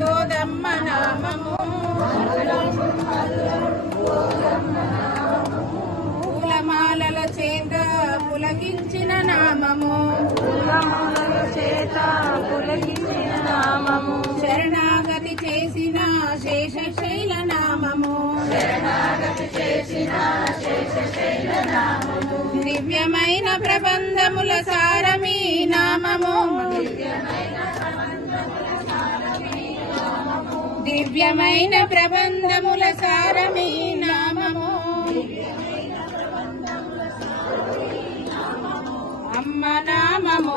గోదమ్మ నామము పూలమాలల చేత పులకించిన నామము శరణాగతి చేసిన శేషశైల నామము దివ్యమైన ప్రబంధముల సారమీ నామము దివ్యమైన ప్రబంధముల సారమీ నామము అమ్మ నామము